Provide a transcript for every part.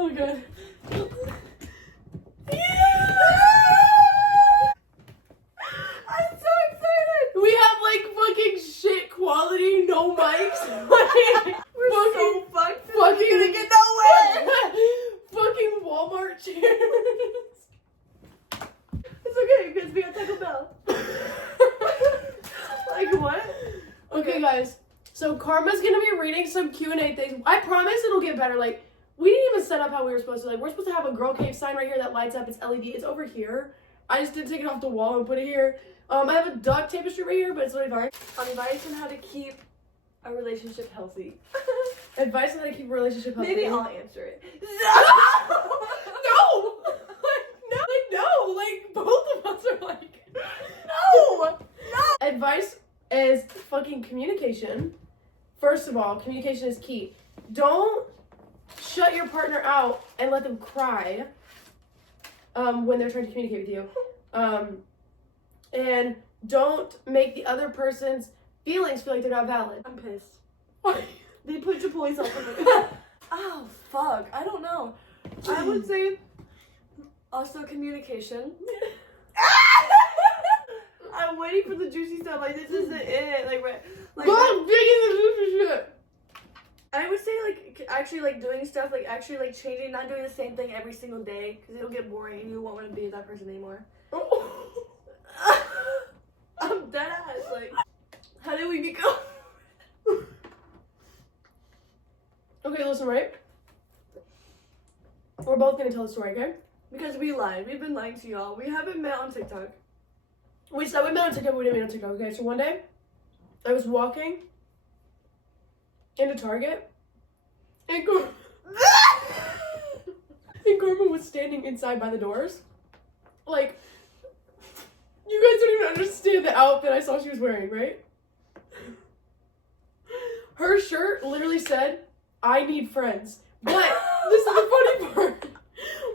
Oh god. I'm so excited! We have like fucking shit quality, no mics. We're so fucking, fucked. fucking We're gonna get nowhere! fucking Walmart chairs. It's okay, because we got Taco Bell. Like what? Okay, guys. So Karma's gonna be reading some Q&A things. I promise it'll get better. Like, we didn't even set up how we were supposed to. Like, we're supposed to have a girl cave sign right here that lights up. It's LED. It's over here. I just didn't take it off the wall and put it here. I have a duck tapestry right here, but it's really fine. Advice on how to keep a relationship healthy. Advice on how to keep a relationship healthy. Maybe I'll answer it. No! No, like, both of us are like, No! Advice is fucking communication. First of all, communication is key. Don't shut your partner out and let them cry when they're trying to communicate with you. And don't make the other person's feelings feel like they're not valid. I'm pissed. They put your police off of it. Oh, fuck. I don't know. I would say also communication. I'm waiting for the juicy stuff. Like, this isn't it. Like, Go dig in the juicy shit. I would say, like, actually, like, doing stuff, like, actually, like, changing, not doing the same thing every single day, because it'll get boring and you won't want to be with that person anymore. I'm dead ass. Like, how did we become? Okay, listen, right? We're both gonna tell the story, okay? Because we lied. We've been lying to y'all. We haven't met on TikTok. We said we met on TikTok, but we didn't meet on TikTok, okay? So one day, I was walking into Target, and Karma was standing inside by the doors. Like, you guys don't even understand the outfit I saw she was wearing, right? Her shirt literally said, "I need friends." But this is the funny part.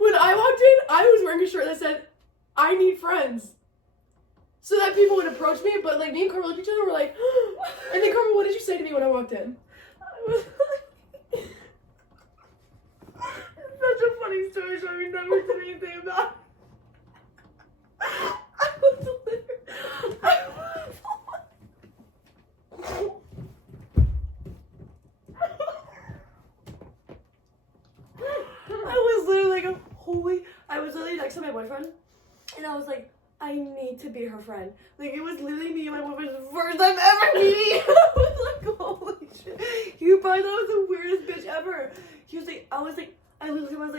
When I walked in, I was wearing a shirt that said, "I need friends." So that people would approach me, but like me and Karma looked at each other and were like, and then Karma, what did you say to me when I walked in? I was like, it's such a funny story, so we never said anything about it. I was literally like, I was literally next to my boyfriend, and I was like, I need to be her friend. Like, it was literally me and my boyfriend's first time ever meeting. I was like, holy shit. He probably thought I was the weirdest bitch ever. He was like, I literally was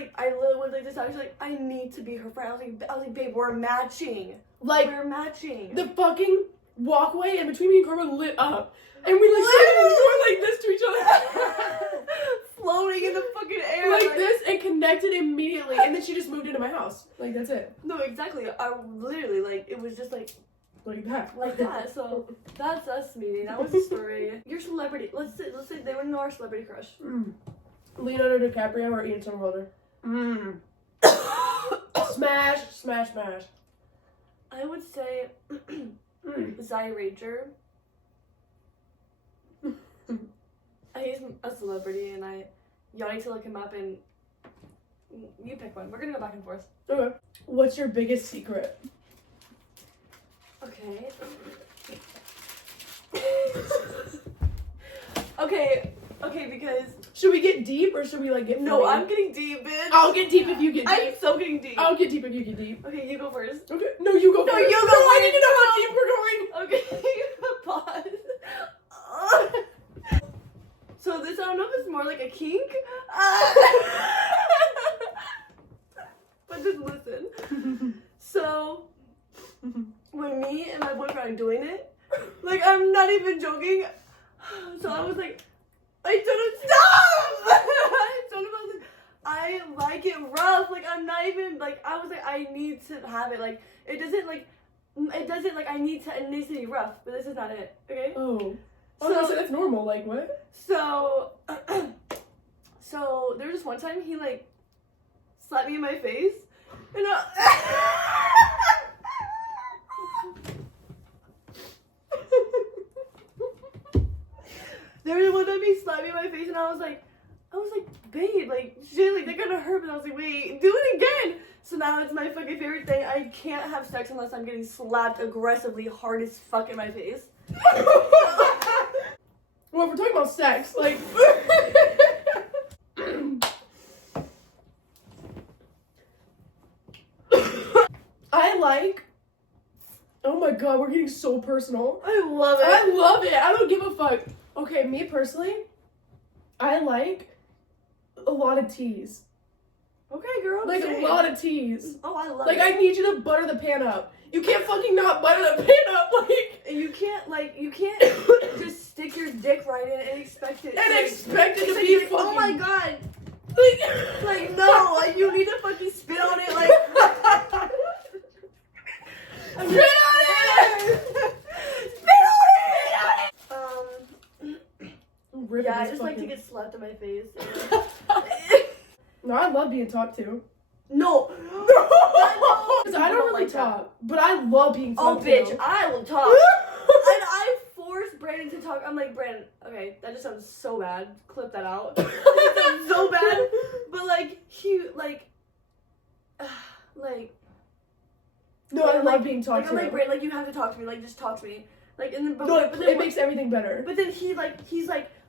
like this. I was like, I need to be her friend. I was like, babe, we're matching. Like, We're matching. the fucking walkway in between me and Karma lit up. And we like started going like this to each other. Floating in the fucking air. Like this, and connected immediately. And then she just moved into my house. Like, that's it. No, exactly. I literally, like, it was just like that. like that. So that's us meeting. That was the story. Your celebrity. Let's say they would know our celebrity crush. Leonardo DiCaprio or Ian Somerhalder. Smash. I would say Zai Rager. He's a celebrity, and y'all need to look him up, and you pick one. We're gonna go back and forth. Okay. What's your biggest secret? Okay. Okay, because Should we get deep or should we like get no, funny? I'm getting deep, bitch. I'll get deep if you get deep. I'm so getting deep. I'll get deep if you get deep. Okay, you go first. Okay. No, you go No, first. you go No, I first. need to know how deep we're going. Okay, pause. So this, I don't know if it's more like a kink. But just listen. So, when me and my boyfriend are doing it, like, I'm not even joking. So I was like, I don't stop! I told him, I was like, I like it rough. Like, I'm not even, like, I was like, I need to have it. Like, it doesn't, like, it needs to be rough. But this is not it, okay? Oh. So- So that's normal. Like, what? So, there was this one time he, like, slapped me in my face. And there was one time he slapped me in my face, and I was like, I was like, babe, like, shit, like, that gonna hurt. But I was like, wait, do it again. So now it's my fucking favorite thing. I can't have sex unless I'm getting slapped aggressively hard as fuck in my face. Well, if we're talking about sex, like... I like... Oh my god, we're getting so personal. I love it. I love it. I don't give a fuck. Okay, me personally, I like a lot of teas. Okay, girl. Like same. a lot of teas. Oh, I love Like it. I need you to butter the pan up. You can't fucking not butter the pan up, like. You can't just stick your dick right in and expect it. And expect it to like, be like, fucking. oh my god. Like, Like no, like you need to fucking spit on it, like. Spit on it! Spit on it! Yeah, I just like to get slapped in my face. No, I love being talked to. No. Because I don't really talk, but I love being Oh, talked to. bitch, I will talk. And I force Brandon to talk. I'm like, Brandon, okay, that just sounds so bad. Clip that out. That sounds so bad. But like, he, like. No, I love being talked like, to. I'm like, Brandon, like, you have to talk to me. Like, just talk to me. Like, and then, No, but then it makes everything better. But then he's like,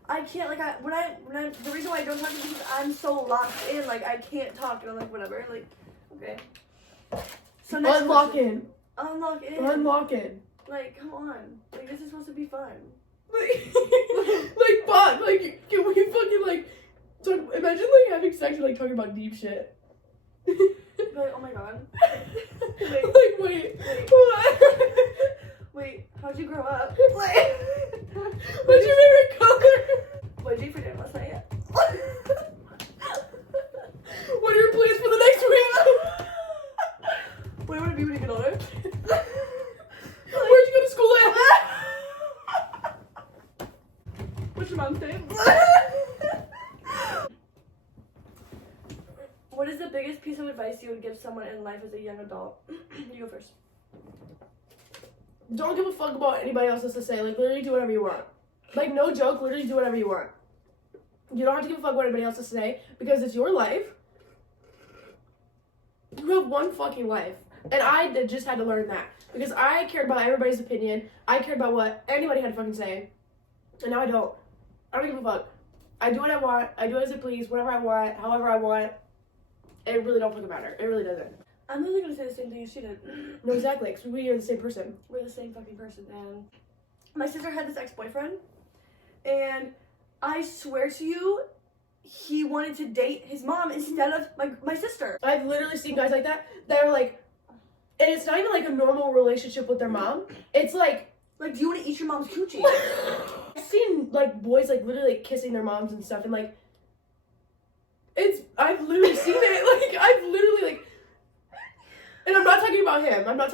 I can't, like, when I, the reason why I don't talk to him is because I'm so locked in, like, I can't talk, and I'm like, whatever, like, okay. So next Unlock question. in. Unlock in. Unlock in. Like, come on. Like, this is supposed to be fun. Like, but, like, can we fucking, like, talk, imagine, like, having sex and, like, talking about deep shit. Like, oh my god. Like, wait. What? Wait, how'd you grow up? Like, what's your favorite color? What did you eat for dinner last night? What are your plans for the next week? What do you want to be when you get older? Where'd you go to school at? What's your mom's name? What is the biggest piece of advice you would give someone in life as a young adult? You go first. Don't give a fuck about anybody else has to say. Like, literally do whatever you want. Like, no joke, literally do whatever you want. You don't have to give a fuck what anybody else has to say because it's your life. You have one fucking life. And I just had to learn that. Because I cared about everybody's opinion. I cared about what anybody had to fucking say. And now I don't. I don't give a fuck. I do what I want. I do as I please, whatever I want, however I want. It really don't fucking matter. It really doesn't. I'm literally gonna say the same thing as she did. No, exactly. Because we are the same person. We're the same fucking person. And my sister had this ex-boyfriend. And I swear to you, he wanted to date his mom instead of my sister. I've literally seen guys like that are like, and it's not even like a normal relationship with their mom. It's like, do you want to eat your mom's coochie? I've seen like boys like literally like, kissing their moms and stuff, and like, I've literally seen it. Like, I've literally like, and I'm not talking about him. I'm not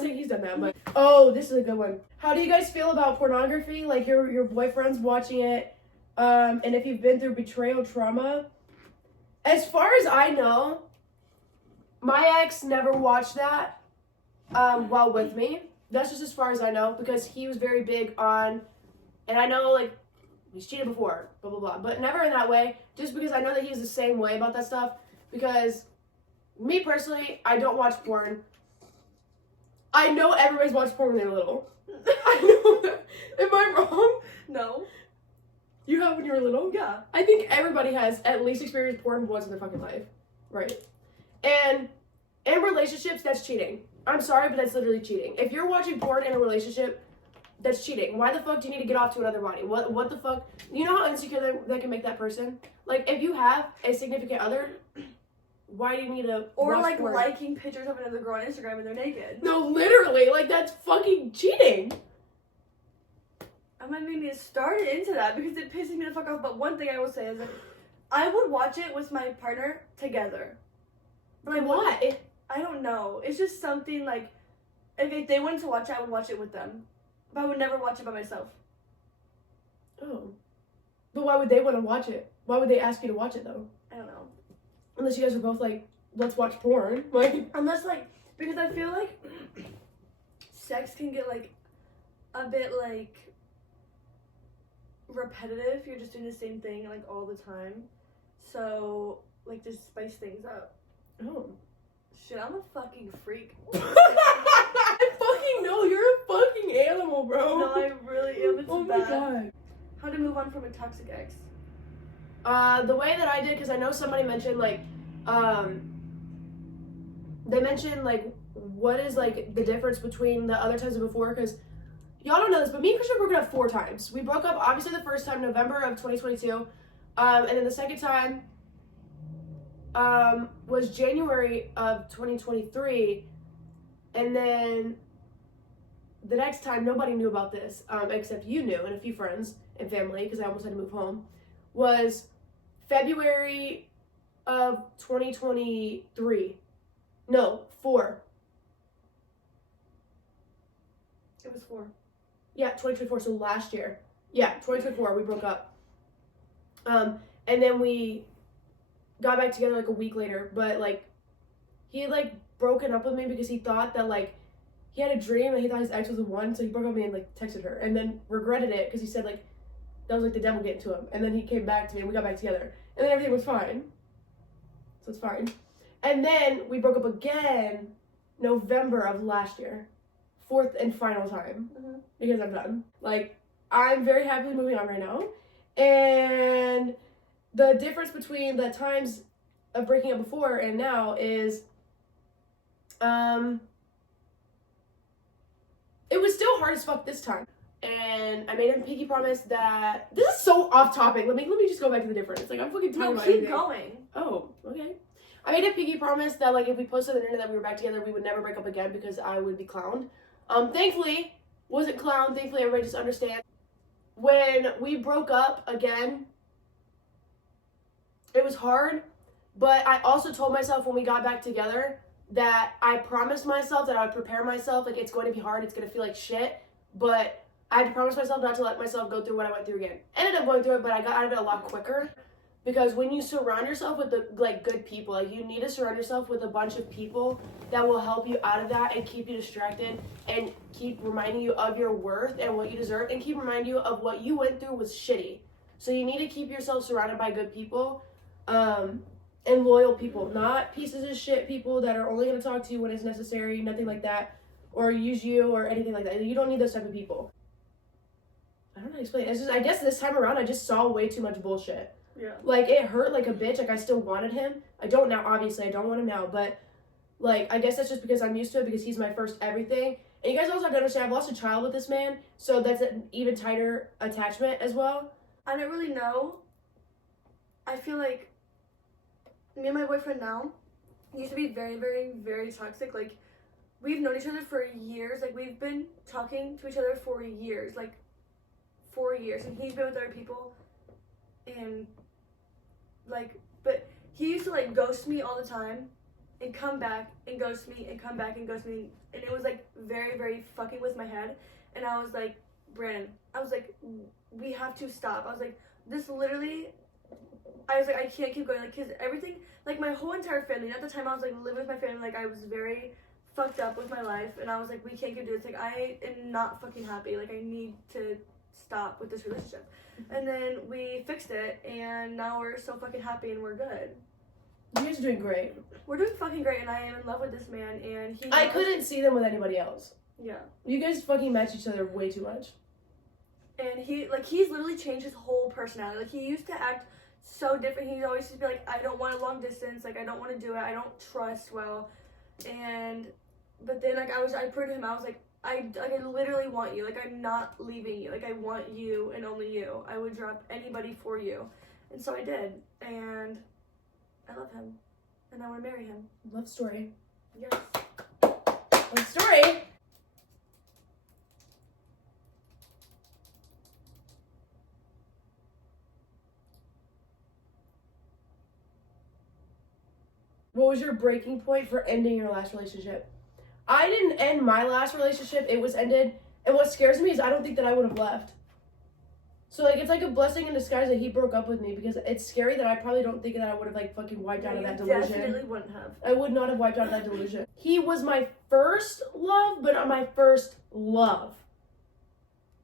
saying he's done that. But oh, this is a good one. How do you guys feel about pornography? Like your boyfriend's watching it, and if you've been through betrayal trauma. As far as I know, my ex never watched that while with me. That's just as far as I know because he was very big on, and I know like he's cheated before, blah blah blah, but never in that way. Just because I know that he's the same way about that stuff. Because me personally, I don't watch porn. I know everybody's watched porn when they're little. I know that. Am I wrong? No. You have when you were little? Yeah. I think everybody has at least experienced porn once in their fucking life. Right. And in relationships, that's cheating. I'm sorry, but that's literally cheating. If you're watching porn in a relationship, that's cheating. Why the fuck do you need to get off to another body? What the fuck? You know how insecure that can make that person? Like, if you have a significant other, why do you need to Or watch like porn? liking pictures of another girl on Instagram and they're naked. No, literally. Like, that's fucking cheating. I might make me start into that because it pisses me the fuck off. But one thing I will say is that I would watch it with my partner together. But why? I don't know. It's just something like, if they wanted to watch it, I would watch it with them. But I would never watch it by myself. Oh. But why would they want to watch it? Why would they ask you to watch it, though? I don't know. Unless you guys are both like, let's watch porn. Like, unless like, because I feel like sex can get like a bit like repetitive. You're just doing the same thing like all the time. So, like, just spice things up. Oh. Shit, I'm a fucking freak. I fucking know, you're a fucking animal, bro. No, I really am. It's Oh bad. my god. How to move on from a toxic ex? The way that I did, because I know somebody mentioned, like, they mentioned, like, what is, like, the difference between the other times and before, because y'all don't know this, but me and Christian broke up 4 times. We broke up, obviously, the first time, November of 2022, and then the second time, was January of 2023, and then the next time, nobody knew about this, except you knew, and a few friends and family, because I almost had to move home, was February of 2023. No, 4. It was 4. Yeah, 2024, so last year. Yeah, 2024, we broke up. And then we got back together like a week later, but like, he had like broken up with me because he thought that like, he had a dream and he thought his ex was the one, so he broke up with me and like texted her, and then regretted it because he said like, that was like the devil getting to him, and then he came back to me and we got back together, and then everything was fine. So it's fine. And then we broke up again November of last year. 4th and final time. Because I'm done. Like, I'm very happily moving on right now. And the difference between the times of breaking up before and now is, it was still hard as fuck this time. And I made him a pinky promise that, this is so off topic. Let me just go back to the difference. Like, I'm fucking talking about keep anything. going. Oh, okay. I made a pinky promise that like if we posted on the internet that we were back together, we would never break up again because I would be clowned. Thankfully, wasn't clowned. Thankfully, everybody just understands. When we broke up again, it was hard, but I also told myself when we got back together that I promised myself that I would prepare myself. Like, it's going to be hard. It's going to feel like shit, but I had to promise myself not to let myself go through what I went through again. Ended up going through it, but I got out of it a lot quicker. Because when you surround yourself with the like good people, like you need to surround yourself with a bunch of people that will help you out of that and keep you distracted and keep reminding you of your worth and what you deserve and keep reminding you of what you went through was shitty. So you need to keep yourself surrounded by good people, and loyal people, not pieces of shit people that are only going to talk to you when it's necessary, nothing like that, or use you or anything like that. You don't need those type of people. I don't know how to explain it. It's just, I guess this time around I just saw way too much bullshit. Yeah. Like, it hurt like a bitch. Like, I still wanted him. I don't now, obviously. I don't want him now. But, like, I guess that's just because I'm used to it because he's my first everything. And you guys also have to understand, I've lost a child with this man. So that's an even tighter attachment as well. I don't really know. I feel like me and my boyfriend now used to be very, very, very toxic. Like, we've known each other for years. Like, we've been talking to each other for years. Like, 4 years. And he's been with other people. And like, but he used to like ghost me all the time and come back and ghost me and come back and ghost me, and it was like very, very fucking with my head. And I was like, Brandon, I was like, we have to stop. I was like, this literally, I was like, I can't keep going, like, because everything, like my whole entire family, at the time I was like living with my family, like I was very fucked up with my life, and I was like, we can't keep doing this, like I am not fucking happy, like I need to stop with this relationship. And then we fixed it, and now we're so fucking happy and we're good. You guys are doing great. We're doing fucking great, and I am in love with this man, and he I couldn't see them with anybody else. Yeah. You guys fucking match each other way too much. And he's literally changed his whole personality. Like, he used to act so different. He always used to be like, I don't want a long distance, like I don't want to do it, I don't trust well. But then like I proved to him, I was like, I literally want you. Like, I'm not leaving you. Like, I want you and only you. I would drop anybody for you. And so I did. And I love him. And I want to marry him. Love story. Yes. Love story. What was your breaking point for ending your last relationship? I didn't end my last relationship. It was ended. And what scares me is I don't think that I would have left. So, like, it's like a blessing in disguise that he broke up with me, because it's scary that I probably don't think that I would have, like, fucking wiped out of that delusion. Definitely wouldn't have. I would not have wiped out of that delusion. He was my first love, but not my first love.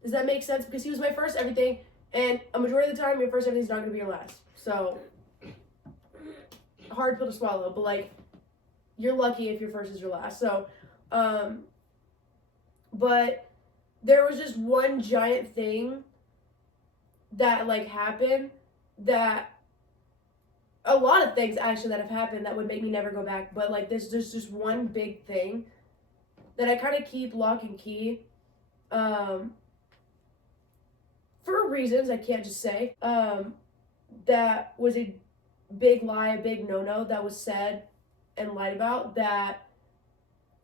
Does that make sense? Because he was my first everything, and a majority of the time, your first everything is not going to be your last. So, hard pill to swallow, but like, you're lucky if your first is your last. So, but there was just one giant thing that like happened that a lot of things actually that have happened that would make me never go back, but like this is just one big thing that I kind of keep lock and key for reasons I can't just say. That was a big lie, a big no-no that was said and lied about that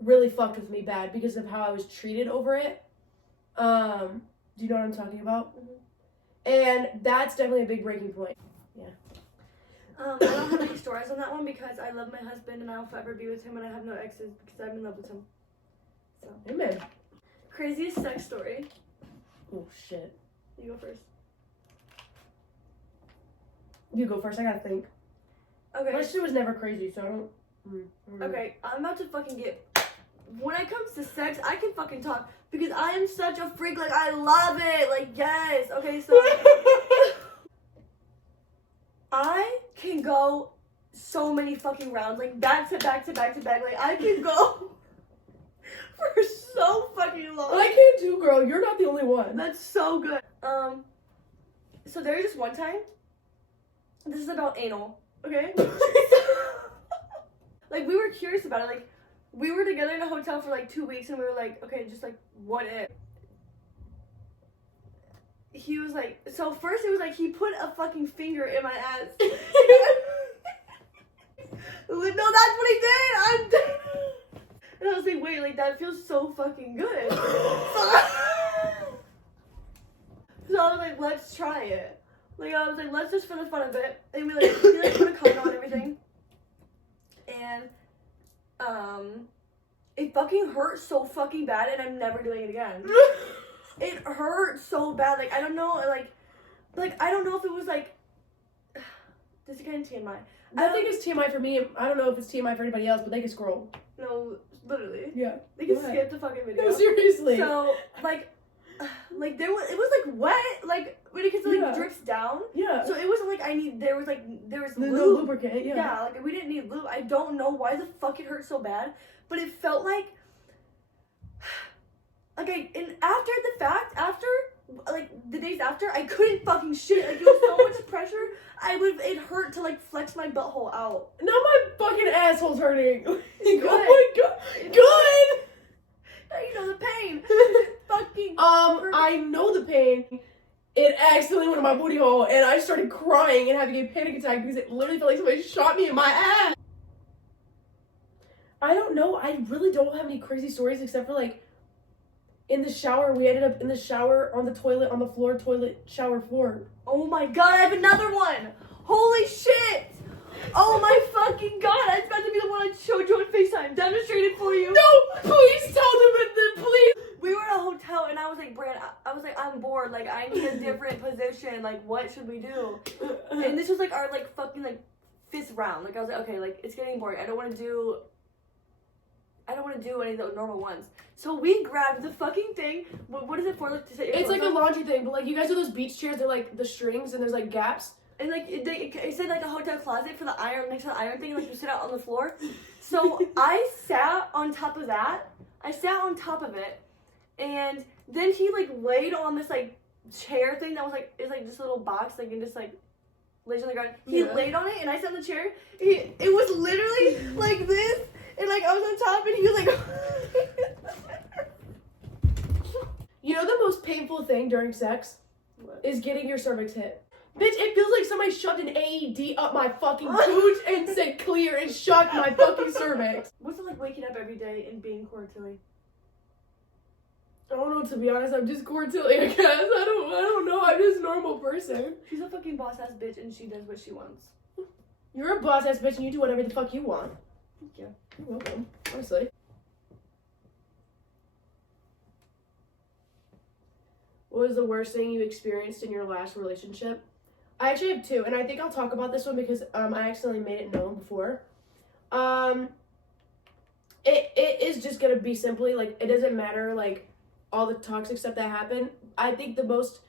really fucked with me bad because of how I was treated over it. Do you know what I'm talking about? Mm-hmm. And that's definitely a big breaking point. Yeah. I don't have any stories on that one because I love my husband and I'll forever be with him and I have no exes because I'm in love with him. So. Amen. Craziest sex story. Oh shit. You go first. You go first. I gotta think. Okay. My shit was never crazy, so I don't. Okay, I'm about to fucking get. When it comes to sex, I can fucking talk because I am such a freak. Like, I love it. Like, yes. Okay, so. I can go so many fucking rounds. Like, back to back to back to back. Like, I can go for so fucking long. I can too, girl. You're not the only one. That's so good. So there was just one time. This is about anal, okay? Like, we were curious about it. Like, we were together in a hotel for like 2 weeks and we were like, okay, just like, what if? He was like, so first it was like he put a fucking finger in my ass. No, that's what he did. I'm dead. And I was like, wait, like that feels so fucking good. So I was like, let's try it. Like I was like, let's just for the fun of it. And we like put a condom on everything. And it fucking hurt so fucking bad and I'm never doing it again. It hurt so bad. Like I don't know, like I don't know if it was like this is kind of TMI. I think it's TMI for me. I don't know if it's TMI for anybody else, but they can scroll. No, literally. Yeah. They can skip the fucking video. No, seriously. So like there was it was like wet, like when it gets like drips down. Yeah. So it wasn't like there was lube. No lubricant. Yeah. Yeah, like we didn't need lube. I don't know why the fuck it hurt so bad, but it felt like okay, and after the fact, like the days after, I couldn't fucking shit. Like it was so much pressure. It hurt to like flex my butthole out. Now my fucking asshole's hurting. Good. Oh my god. Good. Now you know the pain. Fucking. I know the pain. It accidentally went in my booty hole, and I started crying and having a panic attack because it literally felt like somebody shot me in my ass. I don't know. I really don't have any crazy stories except for like. In the shower, we ended up in the shower on the toilet, on the floor, shower floor. Oh my god, I have another one! Holy shit! Oh my fucking god, I was about to be the one I showed you on FaceTime. Demonstrated for you. No, please tell them it, please. We were in a hotel and I was like, Brand, I was like, I'm bored. Like, I need a different position. Like, what should we do? And this was like our like fucking like 5th round. Like, I was like, okay, like, it's getting boring. I don't want to do any of the normal ones. So we grabbed the fucking thing. What is it for? Like to set your It's like clothes a on? laundry thing, but like you guys know those beach chairs. They're like the strings and there's like gaps. And like it said like a hotel closet for the iron next to the iron thing. Like you sit out on the floor. So I sat on top of that. I sat on top of it, and then he like laid on this like chair thing that was like it's like this little box like and just like lays on the ground. He laid on it, and I sat on the chair. It was literally like this. And like I was on top and he was like You know the most painful thing during sex? What? Is getting your cervix hit. Bitch, it feels like somebody shoved an AED up my fucking pooch and said clear and shocked my fucking cervix. What's it like waking up every day and being quartilly? I don't know, to be honest, I'm just quartilly, I guess. I don't know, I'm just a normal person. She's a fucking boss ass bitch and she does what she wants. You're a boss ass bitch and you do whatever the fuck you want. Thank you. You're welcome, honestly. What was the worst thing you experienced in your last relationship? I actually have 2, and I think I'll talk about this one because I accidentally made it known before. It is just gonna be simply like it doesn't matter like all the toxic stuff that happened. I think the most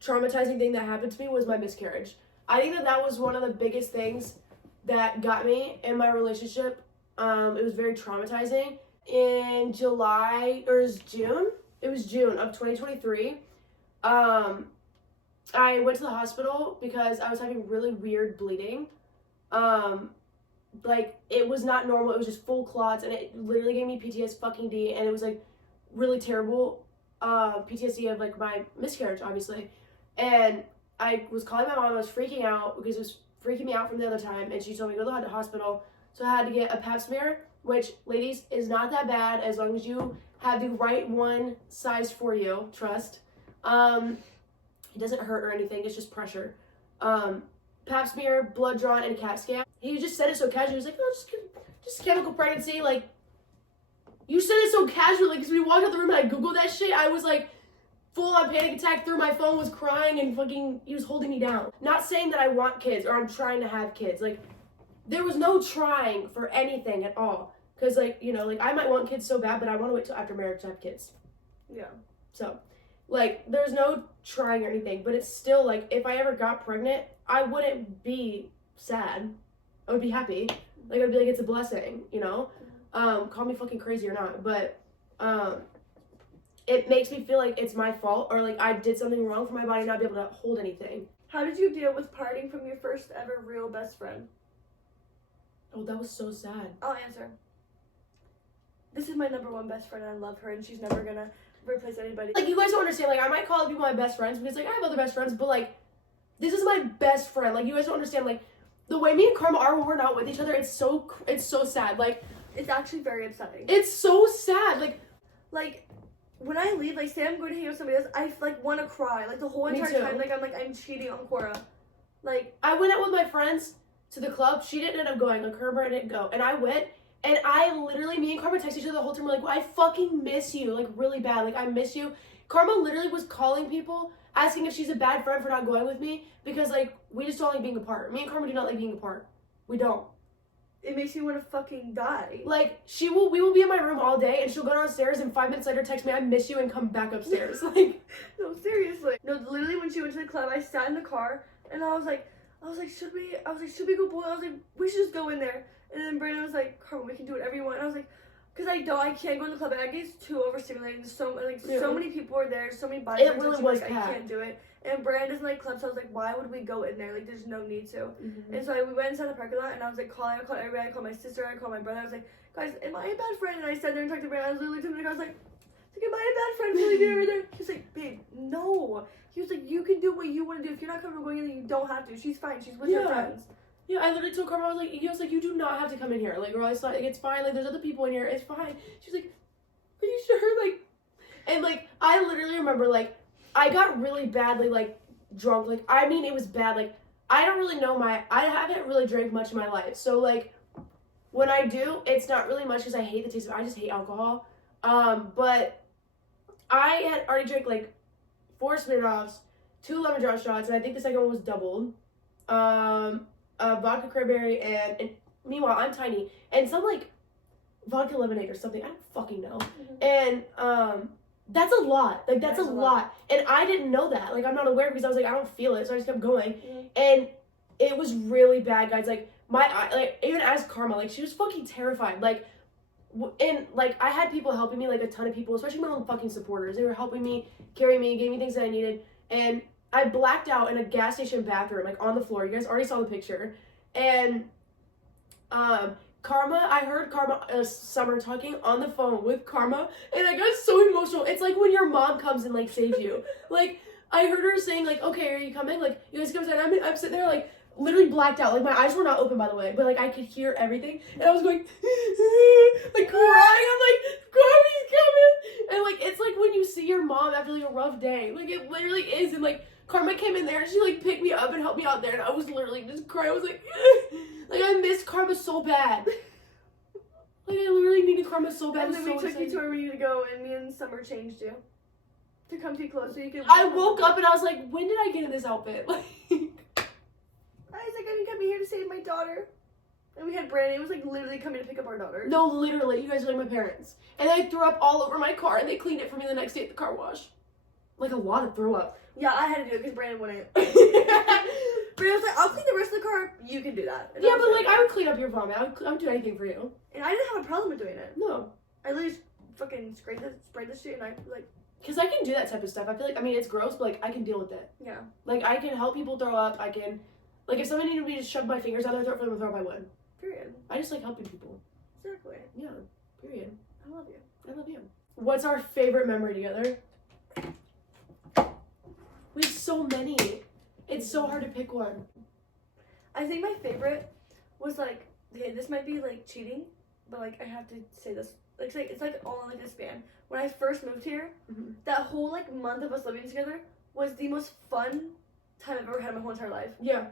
traumatizing thing that happened to me was my miscarriage. I think that was one of the biggest things that got me in my relationship. It was very traumatizing. In July, or it was June? It was June of 2023. I went to the hospital because I was having really weird bleeding. Like, it was not normal. It was just full clots, and it literally gave me PTSD, and it was, like, really terrible PTSD of, like, my miscarriage, obviously. And I was calling my mom. I was freaking out because it was freaking me out from the other time, and she told me to go to the hospital. So I had to get a pap smear, which, ladies, is not that bad as long as you have the right one sized for you. Trust. It doesn't hurt or anything. It's just pressure. Pap smear, blood drawn, and a CAT scan. He just said it so casually. He was like, "Oh, just chemical pregnancy." Like, you said it so casually. Because we walked out the room and I googled that shit. I was like, full on panic attack. Through my phone, was crying, and fucking he was holding me down. Not saying that I want kids or I'm trying to have kids. Like, there was no trying for anything at all. Because, like, you know, like, I might want kids so bad, but I want to wait till after marriage to have kids. Yeah. So, like, there's no trying or anything, but it's still, like, if I ever got pregnant, I wouldn't be sad. I would be happy. Like, I'd be like, it's a blessing, you know? Call me fucking crazy or not, but, it makes me feel like it's my fault, or, like, I did something wrong for my body not be able to hold anything. How did you deal with parting from your first ever real best friend? Oh, that was so sad. I'll answer. This is my number one best friend, and I love her, and she's never gonna replace anybody. Like, you guys don't understand, like, I might call people my best friends, because, like, I have other best friends, but, like, this is my best friend. Like, you guys don't understand, like, the way me and Karma are when we're not with each other, it's so sad. Like, it's actually very upsetting. It's so sad. Like, when I leave, like, say I'm going to hang out with somebody else, I, like, want to cry. Like, the whole entire time, like, I'm cheating on Cora. Like, I went out with my friends to the club. She didn't end up going. Like, her and Brian didn't go. And I went, and I literally, me and Karma texted each other the whole time. We're like, well, I fucking miss you. Like, really bad. Like, I miss you. Karma literally was calling people, asking if she's a bad friend for not going with me. Because, like, we just don't like being apart. Me and Karma do not like being apart. We don't. It makes me want to fucking die. Like, we will be in my room all day, and she'll go downstairs, and 5 minutes later text me, I miss you, and come back upstairs. Like, no, seriously. No, literally, when she went to the club, I sat in the car, and I was like, should we go bowl? I was like, we should just go in there. And then Brandon was like, Carmen, we can do whatever you want. And I was like, because I can't go in the club. I get too overstimulated. So many people are there. So many bodies. It really was like, I can't do it. And Brandon doesn't like clubs, so I was like, why would we go in there? Like, there's no need to. Mm-hmm. And so we went inside the parking lot, and I was like, I called everybody. I called my sister. I called my brother. I was like, guys, am I a bad friend? And I sat there and talked to Brandon. I was literally telling the guy, I was like, am I a bad friend for leaving over there? He was like, babe, no. He was like, you can do what you want to do. If you're not comfortable going in there, you don't have to. She's fine. She's with her friends. Yeah, I literally told Karma, he was like, you do not have to come in here. Like, girl, it's not, like, it's fine. Like, there's other people in here. It's fine. She's like, are you sure? Like, and, like, I literally remember, like, I got really badly, like, drunk. Like, I mean, it was bad. Like, I don't really know I haven't really drank much in my life. So, like, when I do, it's not really much because I hate the taste of it. I just hate alcohol. But I had already drank, like, 4 Smirnoffs, 2 lemon drop shots, and I think the second one was doubled. Vodka cranberry, and meanwhile, I'm tiny. And some, like, vodka lemonade or something. I don't fucking know. Mm-hmm. And, that's a lot. Like, that's a lot. And I didn't know that. Like, I'm not aware because I was like, I don't feel it. So I just kept going. Mm-hmm. And it was really bad, guys. Like, even as Karma, like, she was fucking terrified. Like, and, like, I had people helping me, like, a ton of people, especially my own fucking supporters. They were helping me, carrying me, gave me things that I needed. And I blacked out in a gas station bathroom, like, on the floor. You guys already saw the picture. And, Karma, I heard Karma, Summer talking on the phone with Karma, and I got so emotional. It's like when your mom comes and, like, saves you. Like, I heard her saying, like, okay, are you coming? Like, you guys come inside. I'm sitting there, like, literally blacked out. Like, my eyes were not open, by the way, but, like, I could hear everything, and I was going, like, crying. I'm like, Karma's coming. And, like, it's like when you see your mom after, like, a rough day. Like, it literally is. And, like, Karma came in there, and she, like, picked me up and helped me out there, and I was literally just crying. I was like, like, I missed Karma so bad. Like, I literally needed Karma so bad. And then we took you to where we needed to go, and me and Summer changed you. To come too close so you could... I woke up and I was like, when did I get in this outfit? Like... I was like, I'm coming here to save my daughter. And we had Brandon. It was, like, literally coming to pick up our daughter. No, literally. You guys are like my parents. And I threw up all over my car, and they cleaned it for me the next day at the car wash. Like, a lot of throw up. Yeah, I had to do it because Brandon wouldn't. Brianna was like, I'll clean the rest of the car. You can do that. And Yeah, but like I would clean up your vomit. I would do anything for you. And I didn't have a problem with doing it. No. I literally just fucking sprayed the shit and I like. Because I can do that type of stuff. I feel like, I mean, it's gross, but like I can deal with it. Yeah. Like I can help people throw up. I can, like if somebody needed me to shove my fingers down their throat for them to throw up, I would. Period. I just like helping people. Exactly. Yeah. Period. I love you. I love you. What's our favorite memory together? We have so many. It's so hard to pick one. I think my favorite was like, okay, this might be like cheating, but like I have to say this. It's like all in like a span. When I first moved here, that whole like month of us living together was the most fun time I've ever had in my whole entire life. Yeah.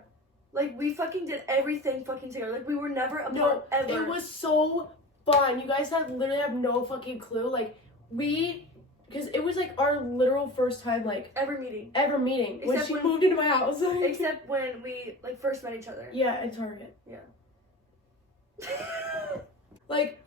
Like we fucking did everything fucking together. Like we were never apart ever. It was so fun. You guys literally have no fucking clue. Like because it was like our literal first time like ever meeting when she moved into my house. Except when we like first met each other. Yeah, in Target. Yeah. Like,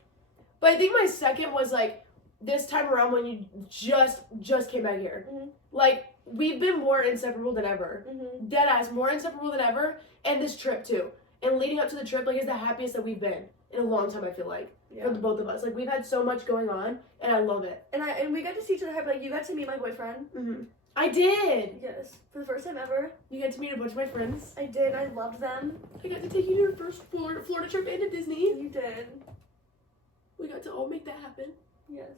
but I think my second was like this time around when you just came back here. Mm-hmm. Like we've been more inseparable than ever. Mm-hmm. Deadass, more inseparable than ever. And this trip too. And leading up to the trip, like, is the happiest that we've been in a long time. I feel like for the both of us. Like we've had so much going on, and I love it. And we got to see each other happy. Like you got to meet my boyfriend. Mm-hmm. I did. Yes, for the first time ever. You got to meet a bunch of my friends. I did. I loved them. I got to take you to your first Florida trip and to Disney. You did. We got to all make that happen. Yes.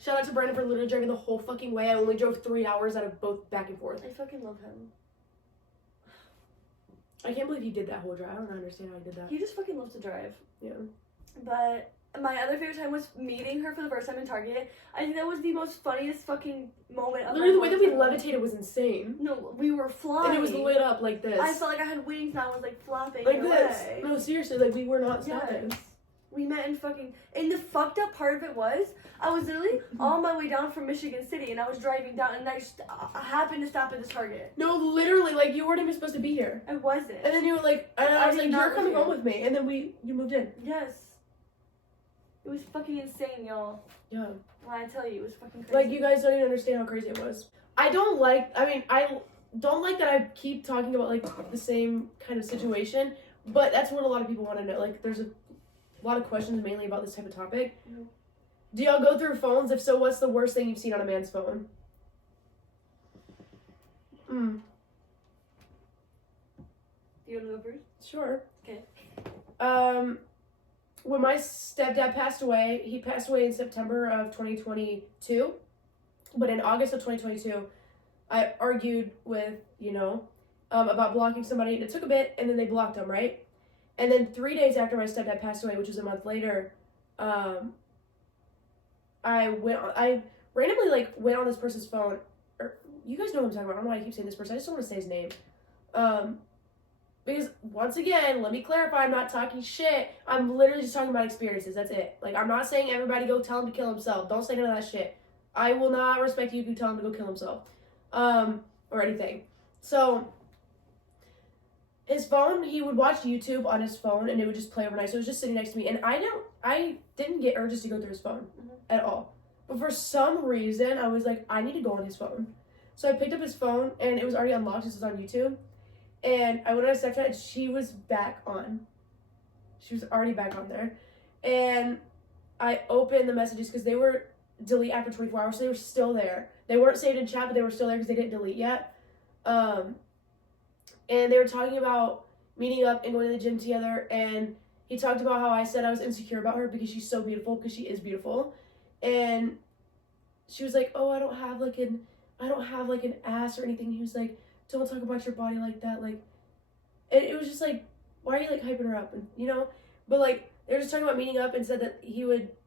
Shout out to Brandon for literally driving the whole fucking way. I only drove 3 hours out of both back and forth. I fucking love him. I can't believe he did that whole drive. I don't understand how he did that. He just fucking loves to drive. Yeah. But my other favorite time was meeting her for the first time in Target. I think that was the most funniest fucking moment of literally, the way that we life. levitated was insane. No, we were flying. And it was lit up like this. I felt like I had wings and I was like flapping like away. this. No, seriously, like we were not stopping. Yes. We met in fucking... And the fucked up part of it was, I was literally on my way down from Michigan City, and I was driving down, and I happened to stop at this Target. No, literally, like, you weren't even supposed to be here. I wasn't. And then you were like, and I was like, you're coming live home with me. And then you moved in. Yes. It was fucking insane, y'all. Yeah. When I tell you, it was fucking crazy. Like, you guys don't even understand how crazy it was. I don't like that I keep talking about, like, the same kind of situation, but that's what a lot of people want to know. Like, there's a lot of questions mainly about this type of topic. Mm-hmm. Do y'all go through phones? If so, what's the worst thing you've seen on a man's phone? Do you want to go first? Sure. Okay. When my stepdad passed away, he passed away in September of 2022. But in August of 2022, I argued with, about blocking somebody. And it took a bit, and then they blocked him, right? And then 3 days after my stepdad passed away, which was a month later, I randomly, went on this person's phone. Or, you guys know what I'm talking about. I don't know why I keep saying this person. I just don't want to say his name. Because, once again, let me clarify, I'm not talking shit. I'm literally just talking about experiences. That's it. Like, I'm not saying everybody go tell him to kill himself. Don't say none of that shit. I will not respect you if you tell him to go kill himself. Or anything. So, his phone, he would watch YouTube on his phone, and it would just play overnight. So, it was just sitting next to me. And I didn't get urges to go through his phone at all. But for some reason, I was like, I need to go on his phone. So, I picked up his phone, and it was already unlocked. This was on YouTube. And I went on Snapchat, and she was back on. She was already back on there. And I opened the messages because they were delete after 24 hours, so they were still there. They weren't saved in chat, but they were still there because they didn't delete yet. And they were talking about meeting up and going to the gym together. And he talked about how I said I was insecure about her because she's so beautiful, because she is beautiful. And she was like, oh, I don't have like an ass or anything. He was like, don't talk about your body like that. Like, and it was just like, why are you like hyping her up? And but like they were just talking about meeting up and said that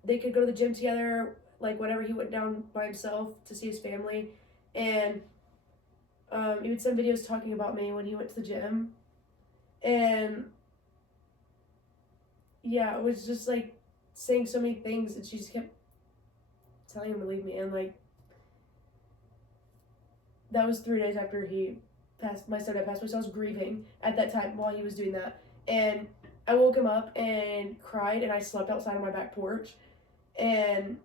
they could go to the gym together, like whenever he went down by himself to see his family. And he would send videos talking about me when he went to the gym. And yeah, it was just like saying so many things, and she just kept telling him to leave me. And like, that was 3 days after my stepdad passed away, so I was grieving at that time while he was doing that. And I woke him up and cried, and I slept outside on my back porch and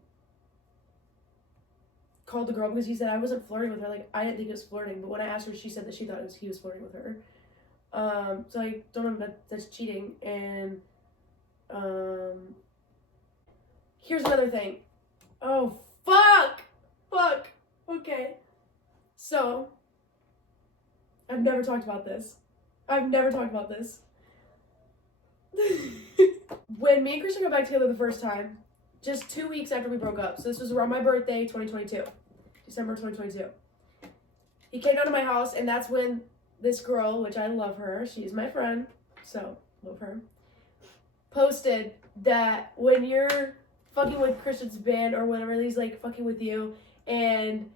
called the girl because he said I wasn't flirting with her. Like, I didn't think it was flirting, but when I asked her, she said that she thought he was flirting with her. So I don't know if that's cheating. And here's another thing. Oh, fuck! Okay. So, I've never talked about this. When me and Christian got back together the first time, just 2 weeks after we broke up, so this was around my birthday, 2022, December 2022. He came down to my house, and that's when this girl, which I love her, she's my friend, so love her, posted that when you're fucking with Christian's band or whatever, he's like fucking with you, and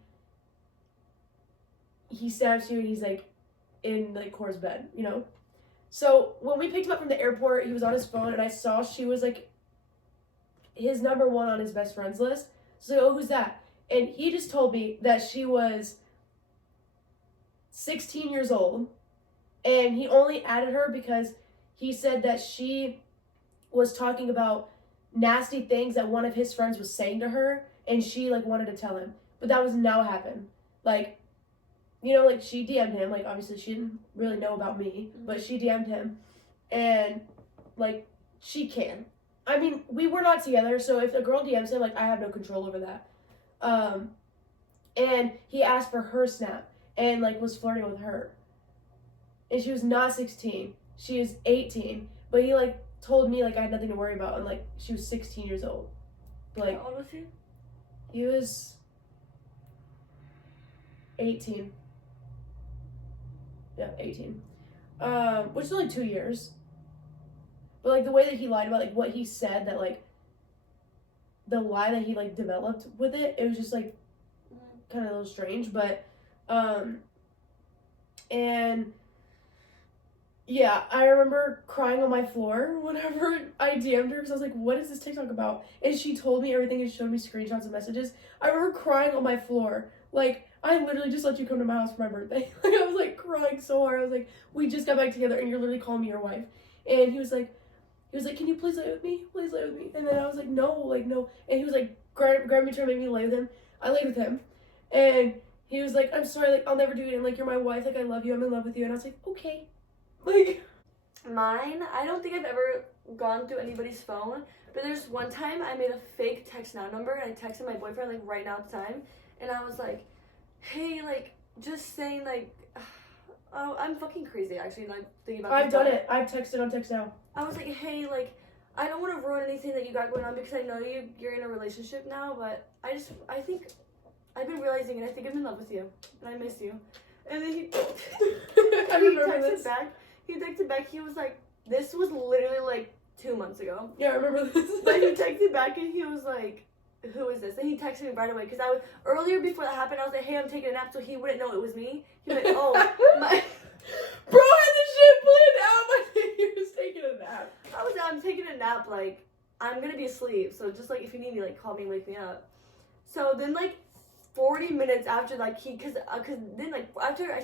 he stabs you, and he's like in like Cora's bed, you know? So when we picked him up from the airport, he was on his phone, and I saw she was like his number 1 on his best friends list. So I was like, oh, who's that? And he just told me that she was 16 years old, and he only added her because he said that she was talking about nasty things that one of his friends was saying to her, and she like wanted to tell him, but that was not what happened. Like, you know, like she DM'd him, like obviously she didn't really know about me, but she DM'd him, and like she can. I mean, we were not together, so if a girl DMs him, like I have no control over that. And he asked for her snap and like was flirting with her, and she was not 16, she is 18, but he like told me like I had nothing to worry about, and like she was 16 years old. Like, how old was he? He was 18. Yeah, 18. Which is only 2 years. But like the way that he lied about like what he said, that like the lie that he like developed with it, it was just like kind of a little strange. But and yeah, I remember crying on my floor whenever I DM'd her, because I was like, what is this TikTok about? And she told me everything and showed me screenshots and messages. I remember crying on my floor. Like, I literally just let you come to my house for my birthday. Like, I was like crying so hard. I was like, we just got back together and you're literally calling me your wife. And he was like, can you please lay with me? Please lay with me. And then I was like, no. And he was like, grab me to make me lay with him. I laid with him. And he was like, I'm sorry, like, I'll never do it. And like, you're my wife. Like, I love you. I'm in love with you. And I was like, okay. Like, mine, I don't think I've ever gone through anybody's phone, but there's one time I made a fake text now number, and I texted my boyfriend like right now at the time, and I was like, hey, like, just saying like, oh, I'm fucking crazy actually, like thinking about I've done it. I've texted on text now. I was like, hey, like, I don't want to ruin anything that you got going on, because I know you're in a relationship now, but I think I've been realizing, and I think I'm in love with you, and I miss you. And then he He texted back, he was like, this was literally like 2 months ago. Yeah, I remember this. But he texted back and he was like, who is this? And he texted me right away, because earlier before that happened, I was like, hey, I'm taking a nap, so he wouldn't know it was me. He was like, oh, my. Bro had the shit planned out, but he was taking a nap. I was like, I'm taking a nap, like, I'm gonna be asleep, so just like, if you need me, like, call me, wake me up. So then, like, 40 minutes after, like, cause then, like, after I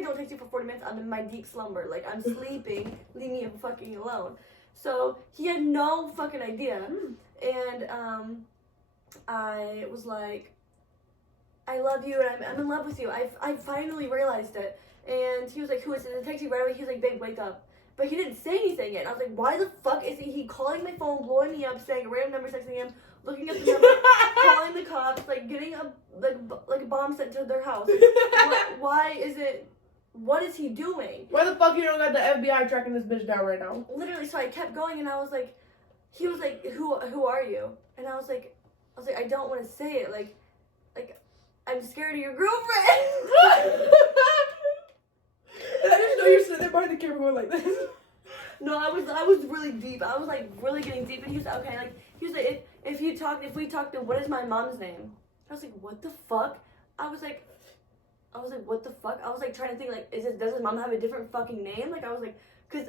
don't text you for 40 minutes, I'm in my deep slumber, like, I'm sleeping, leave me fucking alone. So, he had no fucking idea, and, I was like, I love you, and I'm in love with you, I finally realized it, and he was like, who is it, and I texted right away, he was like, babe, wake up. But he didn't say anything yet, and I was like, why the fuck is he calling my phone, blowing me up, saying a random number, texting him, looking at the number, calling the cops, like getting a bomb sent to their house. What is he doing? Why the fuck you don't got the FBI tracking this bitch down right now? Literally, so I kept going, and I was like, he was like, who are you? And I was like, I don't want to say it, like, I'm scared of your girlfriend. And I didn't know you're sitting there behind the camera going like this. No, I was really deep. I was like really getting deep, and he was like, okay, like, he was like, if we talked, then what is my mom's name? I was like, what the fuck? I was like, what the fuck? I was like trying to think, like, does his mom have a different fucking name? Like, I was like, cause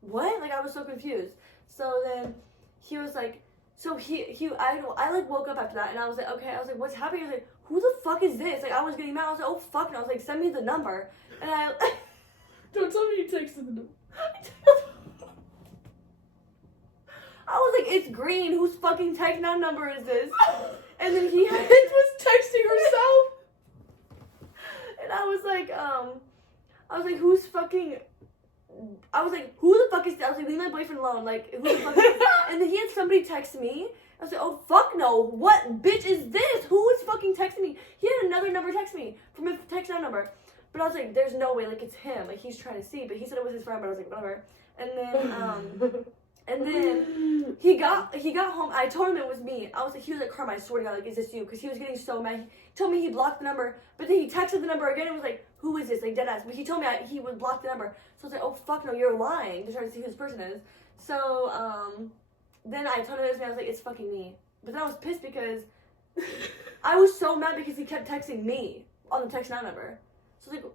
what? Like, I was so confused. So then he was like, so I like woke up after that, and I was like, okay, I was like, what's happening? I was like, who the fuck is this? Like, I was getting mad. I was like, oh fuck, and I was like, send me the number, and I. Don't tell me you texted the number. I was like, it's Green. Whose fucking text now number is this? And then he was texting herself. And I was like, whose fucking I was like, who the fuck is that? I was like, leave my boyfriend alone. Like, who the fuck is this? And then he had somebody text me. I was like, oh, fuck no. What bitch is this? Who is fucking texting me? He had another number text me from a text now number. But I was like, there's no way. Like, it's him. Like, he's trying to see. But he said it was his friend. But I was like, whatever. And then he got home. I told him it was me. I was like, he was like, Carmen, I swear to God, like, is this you? Because he was getting so mad. He told me he blocked the number. But then he texted the number again and was like, who is this? Like, dead ass. But he told me he would block the number. So I was like, oh, fuck no, you're lying. To try to see who this person is. So, then I told him it was me. I was like, it's fucking me. But then I was pissed because I was so mad because he kept texting me on the text now number. So I was like,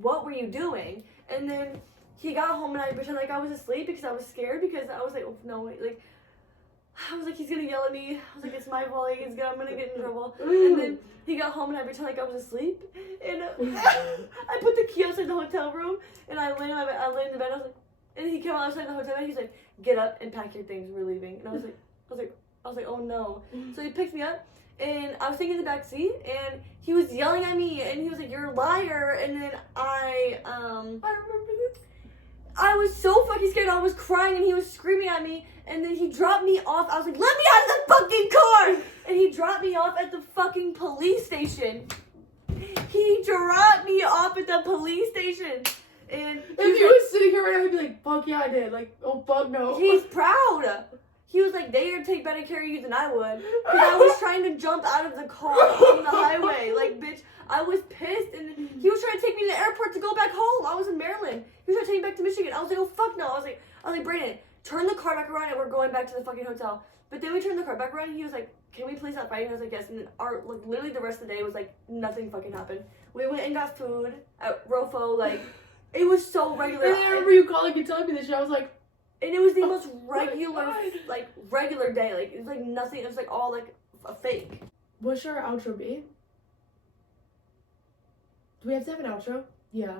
what were you doing? And then he got home and I pretended like I was asleep because I was scared because I was like, oh no, like, I was like, he's gonna yell at me. I was like, it's my fault. Like, I'm gonna get in trouble. And then he got home and I pretended like I was asleep. And I put the key outside the hotel room and I lay in the bed. I was like, and he came outside the hotel bed. He's like, get up and pack your things. We're leaving. And I was like, oh no. So he picked me up. And I was sitting in the back seat, and he was yelling at me, and he was like, "You're a liar!" And then I remember this. I was so fucking scared. I was crying, and he was screaming at me. And then he dropped me off. I was like, "Let me out of the fucking car!" And he dropped me off at the fucking police station. He dropped me off at the police station. And if he was sitting here right now, he'd be like, "Fuck yeah, I did." Like, oh fuck no. He's proud. He was like, they'd take better care of you than I would. Because I was trying to jump out of the car on the highway. Like, bitch, I was pissed. And he was trying to take me to the airport to go back home. I was in Maryland. He was trying to take me back to Michigan. I was like, oh, fuck no. I was like, Brayden, turn the car back around and we're going back to the fucking hotel. But then we turned the car back around and he was like, can we please stop fighting? I was like, yes. And then literally the rest of the day was like, nothing fucking happened. We went and got food at Rofo. Like, it was so regular. And I remember you calling and telling me this shit. I was like, and it was the most regular day. Like, it was like nothing. It was like all like a fake. What should our outro be? Do we have to have an outro? Yeah.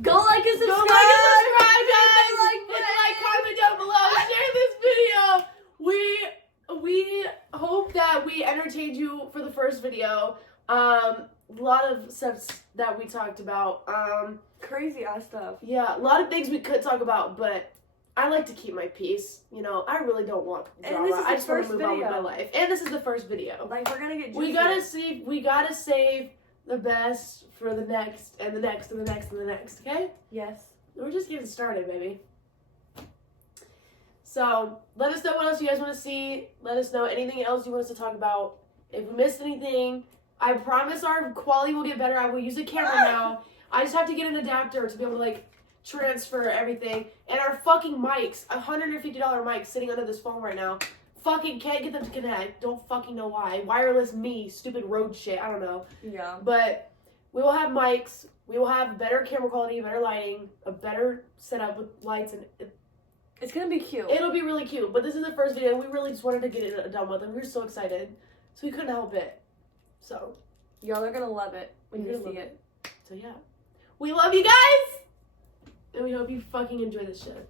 Go like and subscribe. Go like and subscribe, guys. Hit the like, comment down below. Share this video. We hope that we entertained you for the first video. A lot of stuff that we talked about. Crazy ass stuff. Yeah, a lot of things we could talk about, but I like to keep my peace. You know, I really don't want drama. I just want to move on with my life. And this is the first video. Like, we're gonna get juicy. We gotta save the best for the next and the next and the next and the next, okay? Yes. We're just getting started, baby. So, let us know what else you guys want to see. Let us know anything else you want us to talk about. If we missed anything, I promise our quality will get better. I will use a camera now. I just have to get an adapter to be able to, like, transfer everything. And our fucking mics, $150 mics sitting under this phone right now. Fucking can't get them to connect. Don't fucking know why. Wireless me, stupid road shit. I don't know. Yeah. But we will have mics. We will have better camera quality, better lighting, a better setup with lights, and it's gonna be cute. It'll be really cute. But this is the first video. We really just wanted to get it done with, and we were so excited. So we couldn't help it. So y'all are gonna love it when you see it. So yeah. We love you guys! And we hope you fucking enjoy this shit.